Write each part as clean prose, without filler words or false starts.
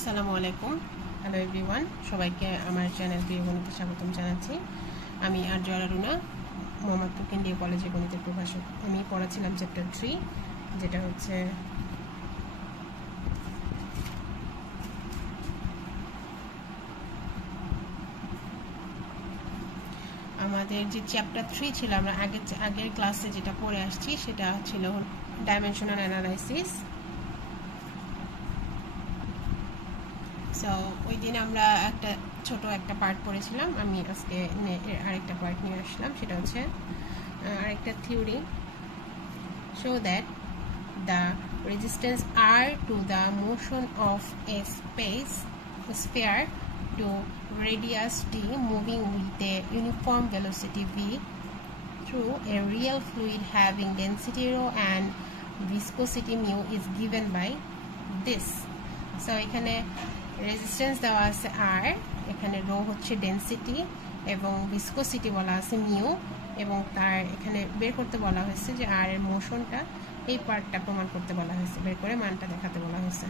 আসসালামু আলাইকুম। Hello everyone, সবাইকে আমার চ্যানেল প্রিয় গণিতে স্বাগতম জানাচ্ছি। আমি আর জয়ারুনা, মোহাম্মদপুর কেন্দ্রীয় কলেজে গণিতের প্রভাষক। আমি পড়াছিলাম চ্যাপ্টার 3, যেটা হচ্ছে আমাদের যে চ্যাপ্টার 3 ছিল, আমরা আগের ক্লাসে যেটা পড়ে আসছি সেটা ছিল ডাইমেনশনাল অ্যানালাইসিস। সো ওই দিন আমরা ছোট একটা পার্ট পড়েছিলাম। আমি আজকে আরেকটা পার্ট নিয়ে আসলাম, সেটা হচ্ছে আরেকটা theory. show that the resistance R to the motion of a sphere to radius d moving with a uniform velocity v through a real fluid having density rho and viscosity mu is given by this. So এখানে resistance দেওয়া আছে R, এখানে rho হচ্ছে density এবং viscosity বলা আছে mu, এবং তার এখানে বের করতে বলা হয়েছে যে আর এর মোশনটা, এই পার্টটা প্রমাণ করতে বলা হয়েছে, বের করে মানটা দেখাতে বলা হয়েছে।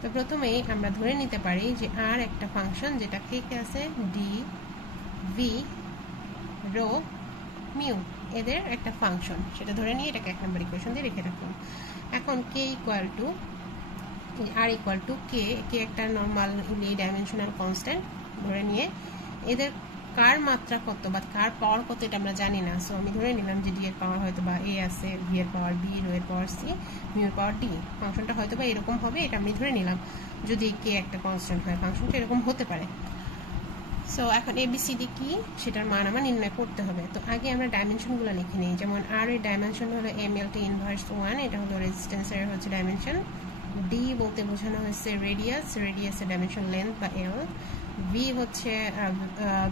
তো প্রথমেই আমরা ধরে নিতে পারি যে আর একটা ফাংশন যেটা কে আছে ডি ভি রো মিউ, এদের একটা ফাংশন, সেটা ধরে নিয়ে এটাকে 1 নম্বর ইকুয়েশন দিয়ে রেখে রাখলাম। এখন K equal to R equal to K একটা নর্মালি ডাইমেনশনাল কনস্ট্যান্ট ধরে নিয়ে এদের কার মাত্রা কত বা কার পাওয়ার কত এটা আমরা জানি না। সো আমি ধরে নিলাম যে ডি এর পাওয়ার হয়তো বা এ আছে, ভি এর পাওয়ার বি, রো এর পাওয়ার সি, মিউ এর পাওয়ার ডি। ফাংশনটা হয়তো বা এরকম হবে, এটা আমি ধরে নিলাম। যদি কে একটা কনস্ট্যান্ট হয়, ফাংশনটা এরকম হতে পারে। সো এখন এবিসিডি কি সেটার মান আমার নির্ণয় করতে হবে। তো আগে আমরা ডাইমেনশনগুলো লিখে নিই। যেমন আর এর ডাইমেনশন হলো MLT ইনভার্স 1, এটা হলো রেজিস্ট্যান্সের হচ্ছে ডাইমেনশন। ডি বলতে বোঝানো হয়েছে রেডিয়াসের ডাইমেনশন লেন্থ বা এল। ভি হচ্ছে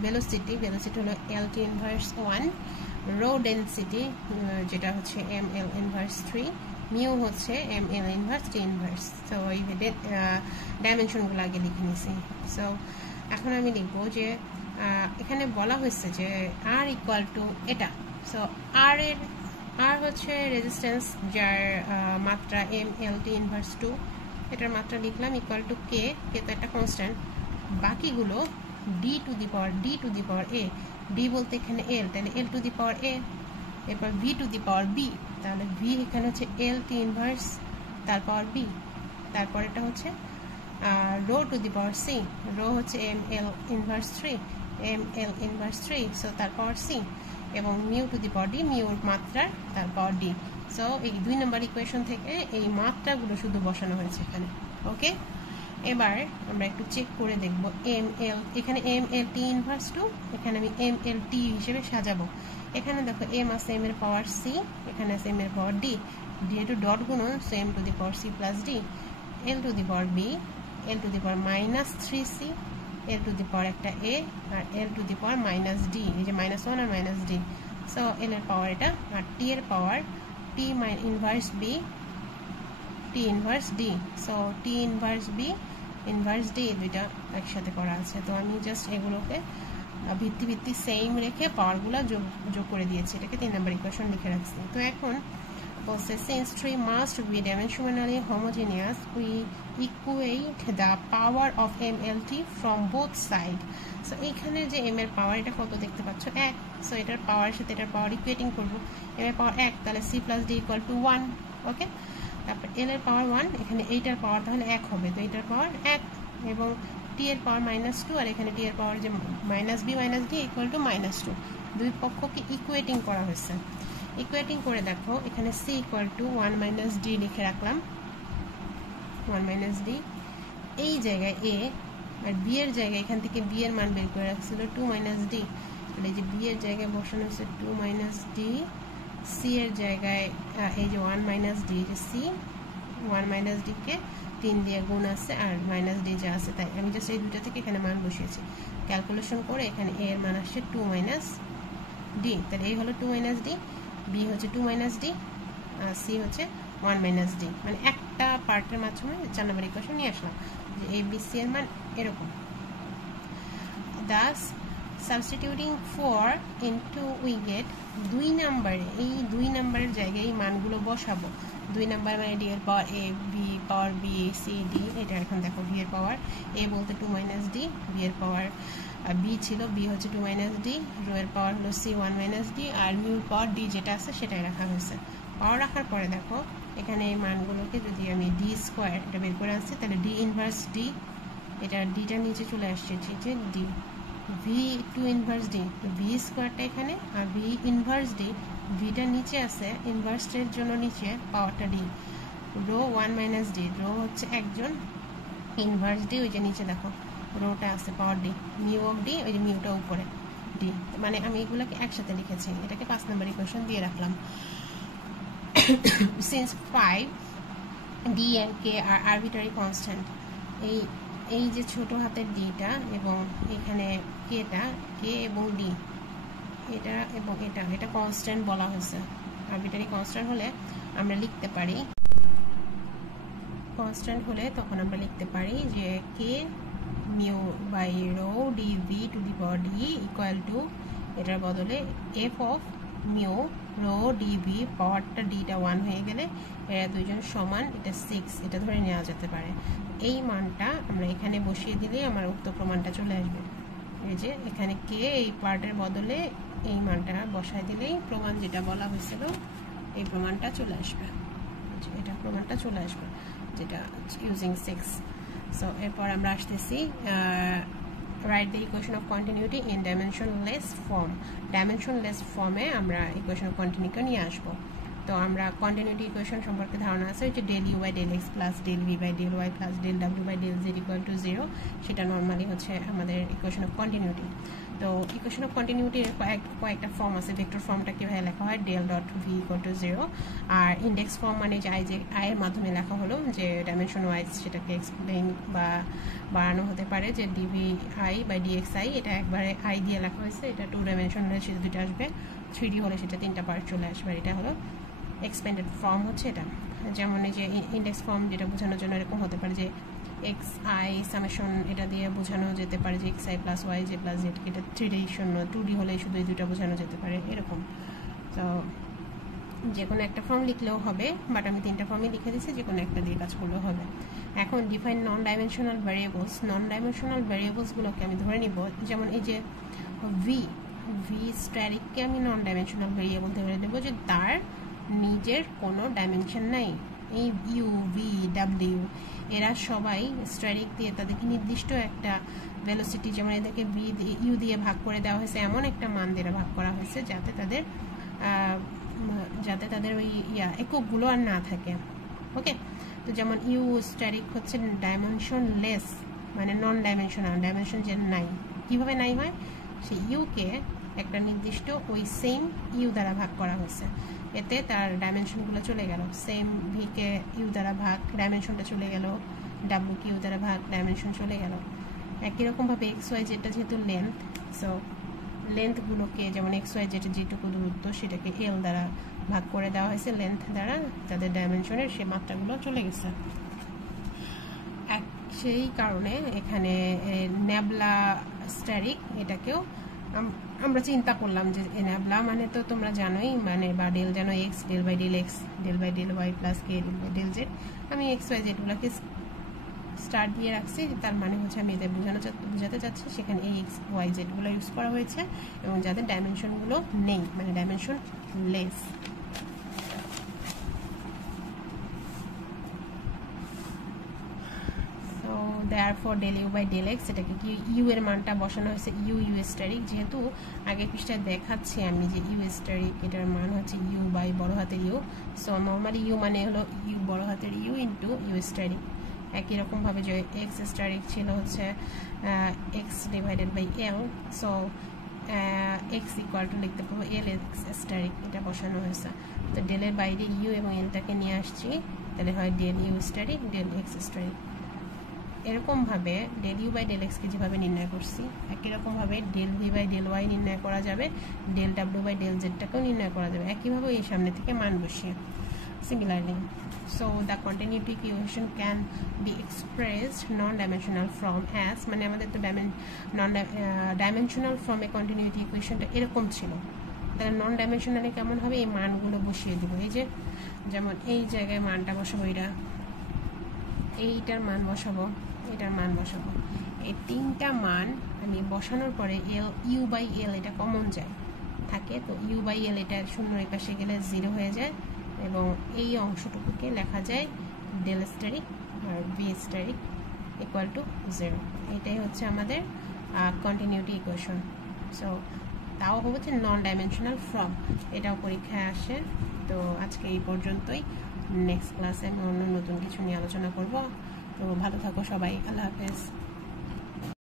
ভেলোসিটি হলো LT ইনভার্স 1। রো ডেন্সিটি যেটা হচ্ছে ML ইনভার্স 3। মিউ হচ্ছে ML inverse T inverse. So এই ডাইমেনশনগুলো আগে লিখে নিছি। সো এখন আমি লিখবো যে এখানে বলা হয়েছে যে আর ইকুয়াল টু এটা। সো আর হচ্ছে রেজিস্ট্যান্স, যার মাত্রা MLT ইনভার্স 2, এটার মাত্রা লিখলাম ইকুয়াল টু কে তো একটা কনস্ট্যান্ট। বাকিগুলো D two the power A, D বলতে এখানে এল, তাহলে এল টু দি পাওয়ার এ, এরপর V to the power B, তাহলে ভি এখানে হচ্ছে LT ইনভার্স তার পাওয়ার বি, তারপর এটা হচ্ছে rho to the power C, rho হচ্ছে ML ইনভার্স 3, সো তার পাওয়ার সি, এবং mu to the power D, মিউর মাত্রা তার পাওয়ার ডি। সো এই 2 নম্বর ইকুয়েশন থেকে এই মাত্রাগুলো শুধু বসানো হয়েছে এখানে। ওকে, এবার আমরা একটু চেক করে দেখব ML, এখানে MLT ইনভার্স 2, এখানে আমি MLT হিসেবে সাজাবো। এখানে দেখো এম আছে এম এর পাওয়ার সি, এখানে আছে এম এর power D, D to dot গুণন, so M to the power C plus D, L to the power B, L to the power minus 3c, L to the power একটা A, আর L to the power minus D, এই যে -1 আর minus D. So L এর power এটা, আর T এর power T inverse B, T inverse D. So T inverse B inverse D, দুইটা একসাথে করা আছে। তো আমি জাস্ট এগুলোকে ভিত্তি সেম রেখে পাওয়ারগুলো যোগ করে দিয়েছি, এটাকে 3 নম্বর ইকুয়েশন লিখে রাখছি। তো এখন বলছে since 3 must be dimensionally homogeneous, we equate the power of MLT from both sides. So এইখানে যে এম এর পাওয়ার, এটা কত দেখতে পাচ্ছ 1। সো এটার পাওয়ারের সাথে এটার পাওয়ার ইকুয়েটিং করবো, এম এর পাওয়ার 1, তাহলে C plus D equal to 1। Okay, তারপর এল এর পাওয়ার 1, এখানে এইটার পাওয়ার তাহলে 1 হবে, তো এইটার পাওয়ার 1, এবং টি এর পাওয়ার -2, আর এখানে টি এর পাওয়ার যে minus B minus D equal to -2। দুই পক্ষকে ইকুয়েটিং করা হয়েছে। ইকুয়েটিং করে দেখো, এখানে C equal to 1 minus D লিখে রাখলাম, 1 মাইনাস ডি। এই জায়গায় এ, আর বি এর জায়গায় এখান থেকে বি এর মান বের করে রাখছিল 2 মাইনাস ডি, তাহলে এই যে বি এর জায়গায় বসানো হচ্ছে 2 মাইনাস ডি। সি এর জায়গায় এই যে 1 মাইনাস ডি, যে সি 1 মাইনাস ডি কে 3 দিয়ে গুণ আছে, আর মাইনাস ডি যা আছে তাই আমি জাস্ট এই দুটো থেকে এখানে মান বসিয়েছি। ক্যালকুলেশন করে এখানে এ এর মান আসছে 2 মাইনাস ডি, তাহলে এই হলো 2 মাইনাস ডি, বি হচ্ছে 2 মাইনাস ডি, সি হচ্ছে 1 মাইনাস ডি। মানে একটা পার্টের মাধ্যমে 4 নম্বর ইকুয়েশন নিয়ে আসলাম যে এ বি সি এর মান এরকম। Thus substituting 4 into we get 2 নাম্বারে, এই 2 নাম্বারের জায়গায় এই মানগুলো বসাবো। 2 নাম্বার মানে ডি এর পাওয়ার এ, B power B, C, D. এটা এখন দেখো ভি এর পাওয়ার এ বলতে 2 মাইনাস ডি, বি এর পাওয়ার বি ছিল, বি হচ্ছে 2 মাইনাস ডি, রো এর পাওয়ার হলো সি 1 মাইনাস ডি, আর মিউর পাওয়ার ডি যেটা আছে সেটাই রাখা হয়েছে। পাওয়ার রাখার পরে দেখো এখানে এই মানগুলোকে যদি আমি ডি স্কোয়ার এটা বের করে আসছি, তাহলে ডি ইনভার্স ডি, এটা ডিটা নিচে চলে আসছে, যে D V 2 inverse D, V স্কোয়ারটা এখানে, আর ভি ইনভার্স ডি, ভিটা নিচে আছে, ইনভার্সের জন্য নিচে, পাওয়ারটা D, rho 1 minus D, rho হচ্ছে একজন, ইনভার্স ডি ওই যে নিচে দেখো রোটা আছে পাওয়ার ডি, মিউ অফ ডি ওই যে মিউটা উপরে ডি। মানে আমি এগুলোকে একসাথে লিখেছি, এটাকে 5 নম্বর ইকুয়েশন দিয়ে রাখলাম। Since 5 D and K are arbitrary constant, এই যে ছোট হাতের ডিটা এবং এখানে কেটা, কে এবং ডি, এটা এবং এটা কনস্ট্যান্ট বলা হয়েছে। আরবিটারি কনস্ট্যান্ট হলে আমরা লিখতে পারি, কনস্ট্যান্ট হলে তখন আমরা লিখতে পারি যে K mu by rho D V to the power D equal to, এটার বদলে F of mu rho D V, পাওয়ারটা ডিটা 1 হয়ে গেলে এরা দুইজন সমান, এটা 6, এটা ধরে নেওয়া যেতে পারে। এই মানটা আমরা এখানে বসিয়ে দিলে আমার উক্ত প্রমাণটা চলে আসবে। এই যে এখানে কে এই পার্টের বদলে এই মানটা বসায় দিলেই প্রমাণ যেটা বলা হয়েছিল এই প্রমাণটা চলে আসবে, এটা প্রমাণটা চলে আসবে যেটা ইউজিং 6। সো এরপর আমরা আসতেছি write the equation of continuity in dimensionless form। dimensionless ফর্মে আমরা ইকুয়েশন অফ কন্টিনিউটি নিয়ে আসবো। তো আমরা কন্টিনিউটি ইকুয়েশন সম্পর্কে ধারণা আছে, যে del u by del x plus del v by del y plus del ডাব্লিউ by del z equal to 0, সেটা নর্মালি হচ্ছে আমাদের ইকুয়েশন অফ কন্টিনিউটি। তো ইকুয়েশন অফ কন্টিনিউটির কয়েকটা ফর্ম আছে। ভেক্টর ফর্মটা কীভাবে লেখা হয়, del dot v equal to 0, আর ইন্ডেক্স ফর্ম মানে যে আয়ের মাধ্যমে লেখা হলো, যে ডাইমেনশন ওয়াইজ সেটাকে এক্সপ্লেইন বা বাড়ানো হতে পারে, যে d v i by d x i, এটা একবারে আই দিয়ে লেখা হয়েছে, এটা 2 ডাইমেনশন হলে সেটা 2টা আসবে, 3D হলে সেটা 3টা পার্ট চলে আসবে। এটা হলো এক্সপেন্ডেড ফর্ম হচ্ছে এটা। যেমন এই যে ইন্ডেক্স ফর্ম, যেটা বোঝানোর জন্য এরকম হতে পারে যে এক্স আই সামেশন, এটা দিয়ে বোঝানো যেতে পারে যে x i plus y j plus z, এটা 3D শূন্য, 2D হলে শুধু এই দুটো বোঝানো যেতে পারে এরকম। তো যে কোনো একটা ফর্ম লিখলেও হবে, বাট আমি 3টা ফর্মই লিখে দিচ্ছি, যে কোনো একটা দিয়ে কাজ করলেও হবে। এখন ডিফাইন নন ডাইমেনশনাল ভ্যারিয়েবলস, নন ডাইমেনশনাল ভ্যারিয়েবলসগুলোকে আমি ধরে নিব, যেমন এই যে ভি স্ট্যারিককে আমি নন ডাইমেনশনাল ভ্যারিয়েবল ধরে দেবো, যে তার নিজের কোনো ডাইমেনশন নাই। এই ইউ ভি ডাব্লিউ এরা সবাই স্ট্যারিক দিয়ে তাদেরকে নির্দিষ্ট একটা ভেলোসিটি, যেমন এদেরকে ভি ইউ দিয়ে ভাগ করে দেওয়া হয়েছে, এমন একটা মান দিয়ে ভাগ করা হয়েছে যাতে তাদের ওই এককগুলো আর না থাকে। ওকে, তো যেমন ইউ স্ট্যারিক হচ্ছে ডাইমেনশনলেস, মানে নন ডাইমেনশনাল, ডাইমেনশন যে নাই। কিভাবে নাই হয়, সেই ইউকে একটা নির্দিষ্ট ওই সেম ইউ দ্বারা ভাগ করা হয়েছে, এতে তার ডাইমেনশনগুলো চলে গেল। সেম ভিকে ইউ দ্বারা ভাগ, ডাইমেনশনটা চলে গেল, ডাব্লু কে ইউ দ্বারা ভাগ, ডাইমেনশন চলে গেল। একই রকমভাবে এক্স ওয়াই যেটা যেহেতু লেন্থ, সো লেন্থগুলোকে যেমন এক্স ওয়াই যেটা যেটুকু দূরত্ব সেটাকে এল দ্বারা ভাগ করে দেওয়া হয়েছে, লেন্থ দ্বারা তাদের ডাইমেনশনের সেই মাত্রাগুলো চলে গেছে। সেই কারণে এখানে ন্যাবলা স্ট্যারিক এটাকেও আমরা চিন্তা করলাম, যে ন্যাবলা মানে তো তোমরা জানোই, মানে বা ডেল জানো x, del by del x, del by del y plus k del by del z. আমি এক্স ওয়াই জেডগুলোকে স্টার দিয়ে রাখছি, তার মানে হচ্ছে আমি এদের বোঝাতে চাচ্ছি সেখানে এই এক্স ওয়াই জেডগুলো ইউজ করা হয়েছে, এবং যাদের ডাইমেনশনগুলো নেই, মানে dimension less. therefore del u by del x, এটাকে কি ইউ এর মানটা বসানো হয়েছে ইউ স্ট্যারিক, যেহেতু আগের পৃষ্ঠায় দেখাচ্ছি আমি যে ইউ স্ট্যারিক এটার মান হচ্ছে ইউ বাই বড় হাতের ইউ। সো নর্মালি ইউ মানে হলো ইউ বড় হাতের ইউ ইন্টু ইউ স্ট্যারিক। একই রকমভাবে যে এক্স স্ট্যারিক ছিল হচ্ছে x divided by L, so x equal to লিখতে পাবো এল এক্স স্ট্যারিক, এটা বসানো হয়েছে। তো ডেলের বাইরে ইউ এবং এলটাকে নিয়ে আসছি, তাহলে হয় ডেল ইউ স্ট্যারিক ডেল এক্স স্ট্যারিক। এরকমভাবে ডেল ইউ বাই ডেল এক্সকে যেভাবে নির্ণয় করছি, একই রকমভাবে del v by del y নির্ণয় করা যাবে, ডেল ডাব্লিউ বাই ডেল জেডটাকেও নির্ণয় করা যাবে একইভাবে এই সামনে থেকে মান বসিয়ে। Similarly So the continuity equation can be expressed non-dimensional from as, মানে আমাদের তো dimensional from a continuity equationটা এরকম ছিল, তাহলে নন ডাইমেনশনালে কেমন হবে, এই মানগুলো বসিয়ে দেবো। এই যে যেমন এই জায়গায় মানটা বসাবো, এইটার মান বসাবো, এটার মান বসাবো, এই তিনটা মান আমি বসানোর পরে ইউ বাই এল এটা কমন যায় থাকে, তো ইউ বাই এল এটা শূন্য এই পাশে গেলে 0 হয়ে যায় এবং এই অংশটুকুকে লেখা যায় ডেল স্টারিক আর ভি স্টারিক ইকুয়াল টু 0। এটাই হচ্ছে আমাদের কন্টিনিউটি ইকুয়েশন। সো তাও হচ্ছে নন ডাইমেনশনাল ফ্রম, এটাও পরীক্ষায় আসে। তো আজকে এই পর্যন্তই, নেক্সট ক্লাসে আমি অন্য নতুন কিছু নিয়ে আলোচনা করব। তো ভালো থাকো সবাই, আল্লাহ হাফেজ।